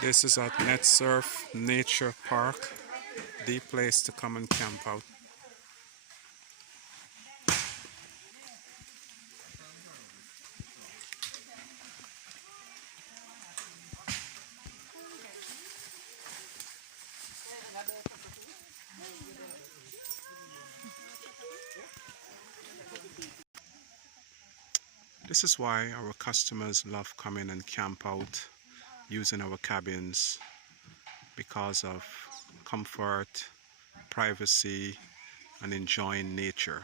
This is at netsurf Nature Park, the place to come and camp out. This is why our customers love coming and camp out using our cabins, because of comfort, privacy, and enjoying nature.